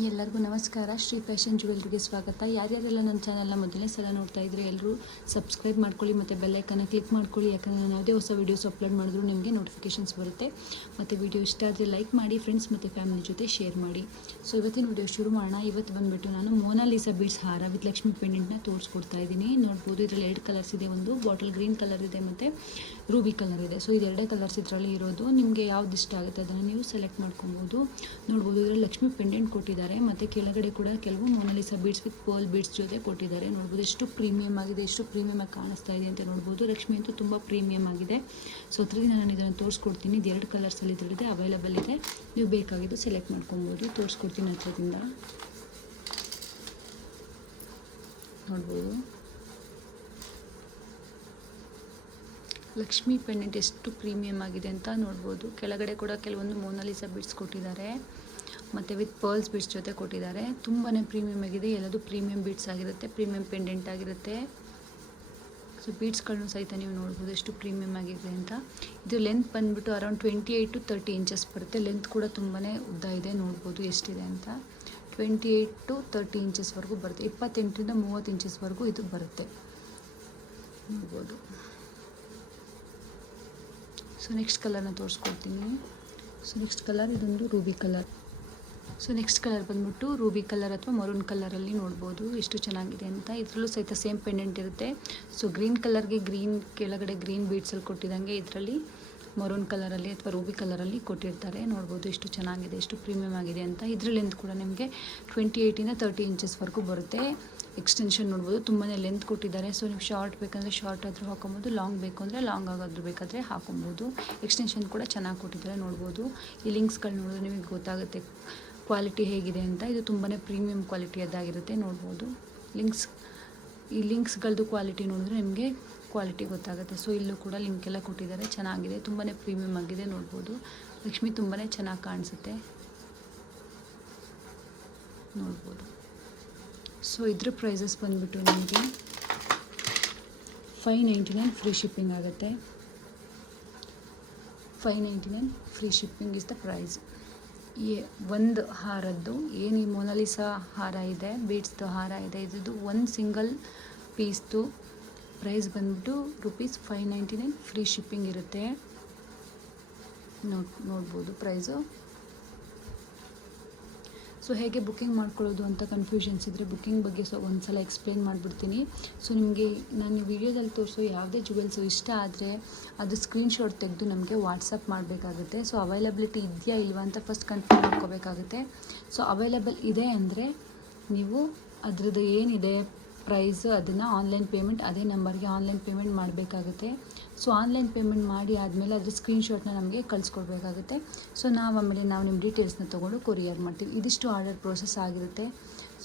ಎಲ್ಲರಿಗೂ ನಮಸ್ಕಾರ. ಶ್ರೀ ಫ್ಯಾಷನ್ ಜ್ಯುವೆಲ್ರಿಗೆ ಸ್ವಾಗತ. ಯಾರ್ಯಾರೆಲ್ಲ ನನ್ನ ಚಾನಲ್ನ ಮೊದಲನೇ ಸಲ ನೋಡ್ತಾ ಇದ್ರೆ ಎಲ್ಲರೂ ಸಬ್ಸ್ಕ್ರೈಬ್ ಮಾಡ್ಕೊಳ್ಳಿ ಮತ್ತು ಬೆಲ್ಲೈಕನ್ನ ಕ್ಲಿಕ್ ಮಾಡ್ಕೊಳ್ಳಿ. ಯಾಕಂದರೆ ನಾನು ಯಾವುದೇ ಹೊಸ ವೀಡಿಯೋಸ್ ಅಪ್ಲೋಡ್ ಮಾಡಿದ್ರು ನಿಮಗೆ ನೋಟಿಫಿಕೇಷನ್ಸ್ ಬರುತ್ತೆ. ಮತ್ತು ವಿಡಿಯೋ ಇಷ್ಟ ಆದರೆ ಲೈಕ್ ಮಾಡಿ, ಫ್ರೆಂಡ್ಸ್ ಮತ್ತು ಫ್ಯಾಮಿಲಿ ಜೊತೆ ಶೇರ್ ಮಾಡಿ. ಸೊ ಇವತ್ತಿನ ವಿಡಿಯೋ ಶುರು ಮಾಡೋಣ. ಇವತ್ತು ಬಂದುಬಿಟ್ಟು ನಾನು ಮೋನಾಲಿಸಾ ಬೀಡ್ಸ್ ಹಾರ ವಿತ್ ಲಕ್ಷ್ಮಿ ಪೆಂಡೆಂಟ್ನ ತೋರಿಸ್ಕೊಡ್ತಾ ಇದ್ದೀನಿ. ನೋಡ್ಬೋದು ಇದರಲ್ಲಿ 2 ಕಲರ್ಸ್ ಇದೆ. ಒಂದು ಬಾಟಲ್ ಗ್ರೀನ್ ಕಲರ್ ಇದೆ ಮತ್ತು ರೂಬಿ ಕಲರ್ ಇದೆ. ಸೊ ಇದು 2 ಕಲರ್ಸ್ ಇದರಲ್ಲಿ ಇರೋದು. ನಿಮಗೆ ಯಾವ್ದು ಇಷ್ಟ ಆಗುತ್ತೆ ಅದನ್ನು ನೀವು ಸೆಲೆಕ್ಟ್ ಮಾಡ್ಕೊಬೋದು. ನೋಡ್ಬೋದು ಇದರಲ್ಲಿ ಲಕ್ಷ್ಮಿ ಪೆಂಡೆಂಟ್ ಕೊಟ್ಟಿದ್ದಾರೆ ಮತ್ತು ಕೆಳಗಡೆ ಕೂಡ ಕೆಲವು Monalisa beads with pearl beads ಜೊತೆ ಕೊಟ್ಟಿದ್ದಾರೆ. ನೋಡ್ಬೋದು ಎಷ್ಟು ಪ್ರೀಮಿಯಮ್ ಆಗಿದೆ, ಎಷ್ಟು ಪ್ರೀಮಿಯಮ್ ಆಗಿ ಕಾಣಿಸ್ತಾ ಇದೆ ಅಂತ ನೋಡ್ಬೋದು. ಲಕ್ಷ್ಮಿ ಅಂತೂ ತುಂಬ ಪ್ರೀಮಿಯಮ್ ಆಗಿದೆ. ಸೊ ಅದರಿಂದ ನಾನು ಇದನ್ನು ತೋರಿಸ್ಕೊಡ್ತೀನಿ. ಇದು 2 ಕಲರ್ಸಲ್ಲಿ ಇದರಲ್ಲಿದೆ, ಅವೈಲೇಬಲ್ ಇದೆ. ನೀವು ಬೇಕಾಗಿದ್ದು ಸೆಲೆಕ್ಟ್ ಮಾಡ್ಕೊಬೋದು. ತೋರಿಸ್ಕೊಡ್ತೀನಿ ಹತ್ರದಿಂದ. ನೋಡ್ಬೋದು ಲಕ್ಷ್ಮಿ ಪೆಂಡೆಂಟ್ ಎಷ್ಟು ಪ್ರೀಮಿಯಮ್ ಆಗಿದೆ ಅಂತ ನೋಡ್ಬೋದು. ಕೆಳಗಡೆ ಕೂಡ ಕೆಲವೊಂದು ಮೋನಾಲಿಸಾ ಬೀಡ್ಸ್ ಕೊಟ್ಟಿದ್ದಾರೆ ಮತ್ತು ವಿತ್ ಪರ್ಲ್ಸ್ ಬೀಡ್ಸ್ ಜೊತೆ ಕೊಟ್ಟಿದ್ದಾರೆ. ತುಂಬಾ ಪ್ರೀಮಿಯಮ್ ಆಗಿದೆ. ಎಲ್ಲದು ಪ್ರೀಮಿಯಮ್ ಬೀಡ್ಸ್ ಆಗಿರುತ್ತೆ, ಪ್ರೀಮಿಯಮ್ ಪೆಂಡೆಂಟ್ ಆಗಿರುತ್ತೆ. ಸೊ ಬೀಡ್ಸ್ಗಳನ್ನು ಸಹಿತ ನೀವು ನೋಡ್ಬೋದು ಎಷ್ಟು ಪ್ರೀಮಿಯಮ್ ಆಗಿದೆ ಅಂತ. ಇದು ಲೆಂತ್ ಬಂದುಬಿಟ್ಟು ಅರೌಂಡ್ 28 to 30 ಇಂಚಸ್ ಬರುತ್ತೆ. ಲೆಂತ್ ಕೂಡ ತುಂಬಾ ಉದ್ದ ಇದೆ. ನೋಡ್ಬೋದು ಎಷ್ಟಿದೆ ಅಂತ. 28 to 30 ಇಂಚಸ್ವರೆಗೂ ಬರುತ್ತೆ. 28 ಇಂದ 30 ಇಂಚಸ್ವರೆಗೂ ಇದು ಬರುತ್ತೆ. ನೋಡ್ಬೋದು. ಸೊ ನೆಕ್ಸ್ಟ್ ಕಲರ್ನ ತೋರಿಸ್ಕೊಡ್ತೀನಿ. ಸೊ ನೆಕ್ಸ್ಟ್ ಕಲರ್ ಇದೊಂದು Ruby colour. So next colour ಬಂದ್ಬಿಟ್ಟು ರೂಬಿ ಕಲರ್ ಅಥವಾ ಮರೂನ್ ಕಲರಲ್ಲಿ ನೋಡ್ಬೋದು ಎಷ್ಟು ಚೆನ್ನಾಗಿದೆ ಅಂತ. ಇದರಲ್ಲೂ ಸಹಿತ ಸೇಮ್ ಪೆಂಡೆಂಟ್ ಇರುತ್ತೆ. ಸೊ ಗ್ರೀನ್ ಕಲರ್ಗೆ ಗ್ರೀನ್ ಕೆಳಗಡೆ ಗ್ರೀನ್ ಬೀಡ್ಸಲ್ಲಿ ಕೊಟ್ಟಿದ್ದಂಗೆ ಇದರಲ್ಲಿ ಮರೂನ್ ಕಲರಲ್ಲಿ ಅಥವಾ ರೂಬಿ ಕಲರಲ್ಲಿ ಕೊಟ್ಟಿರ್ತಾರೆ. ನೋಡ್ಬೋದು ಎಷ್ಟು ಚೆನ್ನಾಗಿದೆ, ಎಷ್ಟು ಪ್ರೀಮಿಯಮ್ ಆಗಿದೆ ಅಂತ. ಇದ್ರ ಲೆಂತ್ ಕೂಡ ನಿಮಗೆ 28 ಇಂದ 30 ಇಂಚಸ್ವರೆಗೂ ಬರುತ್ತೆ. ಎಕ್ಸ್ಟೆನ್ಷನ್ ನೋಡ್ಬೋದು ತುಂಬಾ ಲೆಂತ್ ಕೊಟ್ಟಿದ್ದಾರೆ. ಸೊ ನೀವು ಶಾರ್ಟ್ ಬೇಕಂದರೆ ಶಾರ್ಟ್ ಆದರೂ ಹಾಕೊಬೋದು, ಲಾಂಗ್ ಬೇಕು ಅಂದರೆ ಲಾಂಗ್ ಆಗೋದು ಬೇಕಾದರೆ ಹಾಕೊಬೋದು. ಎಕ್ಸ್ಟೆನ್ಷನ್ ಕೂಡ ಚೆನ್ನಾಗಿ ಕೊಟ್ಟಿದ್ದಾರೆ. ನೋಡ್ಬೋದು ಈ ಲಿಂಕ್ಸ್ಗಳು ನೋಡಿದ್ರೆ ನಿಮಗೆ ಗೊತ್ತಾಗುತ್ತೆ ಕ್ವಾಲಿಟಿ ಹೇಗಿದೆ ಅಂತ. ಇದು ತುಂಬಾ ಪ್ರೀಮಿಯಮ್ ಕ್ವಾಲಿಟಿಯದ್ದಾಗಿರುತ್ತೆ. ನೋಡ್ಬೋದು ಈ ಲಿಂಕ್ಸ್ಗಳದ್ದು ಕ್ವಾಲಿಟಿ ನೋಡಿದ್ರೆ ನಿಮಗೆ ಕ್ವಾಲಿಟಿ ಗೊತ್ತಾಗುತ್ತೆ. ಸೊ ಇಲ್ಲೂ ಕೂಡ ಲಿಂಕ್ ಎಲ್ಲ ಕೊಟ್ಟಿದ್ದಾರೆ. ಚೆನ್ನಾಗಿದೆ, ತುಂಬಾ ಪ್ರೀಮಿಯಮ್ ಆಗಿದೆ. ನೋಡ್ಬೋದು ಲಕ್ಷ್ಮಿ ತುಂಬಾ ಚೆನ್ನಾಗಿ ಕಾಣಿಸುತ್ತೆ. ನೋಡ್ಬೋದು. ಸೊ ಇದ್ರ ಪ್ರೈಸಸ್ ಬಂದುಬಿಟ್ಟು ನಿಮಗೆ 599 ಫ್ರೀ ಶಿಪ್ಪಿಂಗ್ ಆಗುತ್ತೆ. 599 free shipping is the price. ಒಂದು ಹಾರದ್ದು ಏನು ಈ ಮೋನಾಲಿಸಾ ಹಾರ ಇದೆ, ಬೀಡ್ಸ್ದು ಹಾರ ಇದೆ, ಇದ್ದು ಒಂದು ಸಿಂಗಲ್ ಪೀಸ್ದು ಪ್ರೈಸ್ ಬಂದ್ಬಿಟ್ಟು ₹599 ಫ್ರೀ ಶಿಪ್ಪಿಂಗ್ ಇರುತ್ತೆ. ನೋಡ್ಬೋದು ಪ್ರೈಸು. ಸೊ ಹೇಗೆ ಬುಕ್ಕಿಂಗ್ ಮಾಡ್ಕೊಳ್ಳೋದು ಅಂತ ಕನ್ಫ್ಯೂಷನ್ಸ್ ಇದ್ದರೆ ಬುಕ್ಕಿಂಗ್ ಬಗ್ಗೆ ಒಂದು ಸಲ ಎಕ್ಸ್ಪ್ಲೇನ್ ಮಾಡಿಬಿಡ್ತೀನಿ. ಸೊ ನಿಮಗೆ ನಾನು ಈ ವಿಡಿಯೋದಲ್ಲಿ ತೋರಿಸೋ ಯಾವುದೇ ಜುವೆಲ್ಸು ಇಷ್ಟ ಆದರೆ ಅದು ಸ್ಕ್ರೀನ್ಶಾಟ್ ತೆಗೆದು ನಮಗೆ ವಾಟ್ಸಪ್ ಮಾಡಬೇಕಾಗುತ್ತೆ. ಸೊ ಅವೈಲಬಿಲಿಟಿ ಇದೆಯಾ ಇಲ್ವಾ ಅಂತ ಫಸ್ಟ್ ಕನ್ಫರ್ಮ್ ಮಾಡ್ಕೋಬೇಕಾಗುತ್ತೆ. ಸೊ ಅವೈಲಬಲ್ ಇದೆ ಅಂದರೆ ನೀವು ಅದರದ್ದು ಏನಿದೆ ಪ್ರೈಸು ಅದನ್ನು ಆನ್ಲೈನ್ ಪೇಮೆಂಟ್ ಅದೇ ನಂಬರ್ಗೆ ಆನ್ಲೈನ್ ಪೇಮೆಂಟ್ ಮಾಡಬೇಕಾಗುತ್ತೆ. ಸೊ ಆನ್ಲೈನ್ ಪೇಮೆಂಟ್ ಮಾಡಿ ಆದಮೇಲೆ ಅದ್ರ ಸ್ಕ್ರೀನ್ಶಾಟ್ನ ನಮಗೆ ಕಳಿಸ್ಕೊಡ್ಬೇಕಾಗುತ್ತೆ. ಸೊ ಆಮೇಲೆ ನಾವು ನಿಮ್ಮ ಡೀಟೇಲ್ಸ್ನ ತೊಗೊಂಡು ಕೊರಿಯರ್ ಮಾಡ್ತೀವಿ. ಇದಿಷ್ಟು ಆರ್ಡರ್ ಪ್ರೋಸೆಸ್ ಆಗಿರುತ್ತೆ.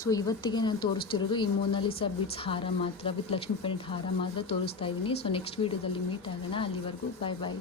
ಸೊ ಇವತ್ತಿಗೆ ನಾನು ತೋರಿಸ್ತಿರೋದು ಈ ಮೋನಾಲಿಸಾ ಬೀಡ್ಸ್ ಹಾರ ಮಾತ್ರ ವಿತ್ ಲಕ್ಷ್ಮಿ ಪೆಂಡೆಂಟ್ ಹಾರ ಮಾತ್ರ ತೋರಿಸ್ತಾ ಇದ್ದೀನಿ. ಸೊ ನೆಕ್ಸ್ಟ್ ವೀಡಿಯೋದಲ್ಲಿ ಮೀಟ್ ಆಗೋಣ. ಅಲ್ಲಿವರೆಗೂ ಬಾಯ್ ಬಾಯ್.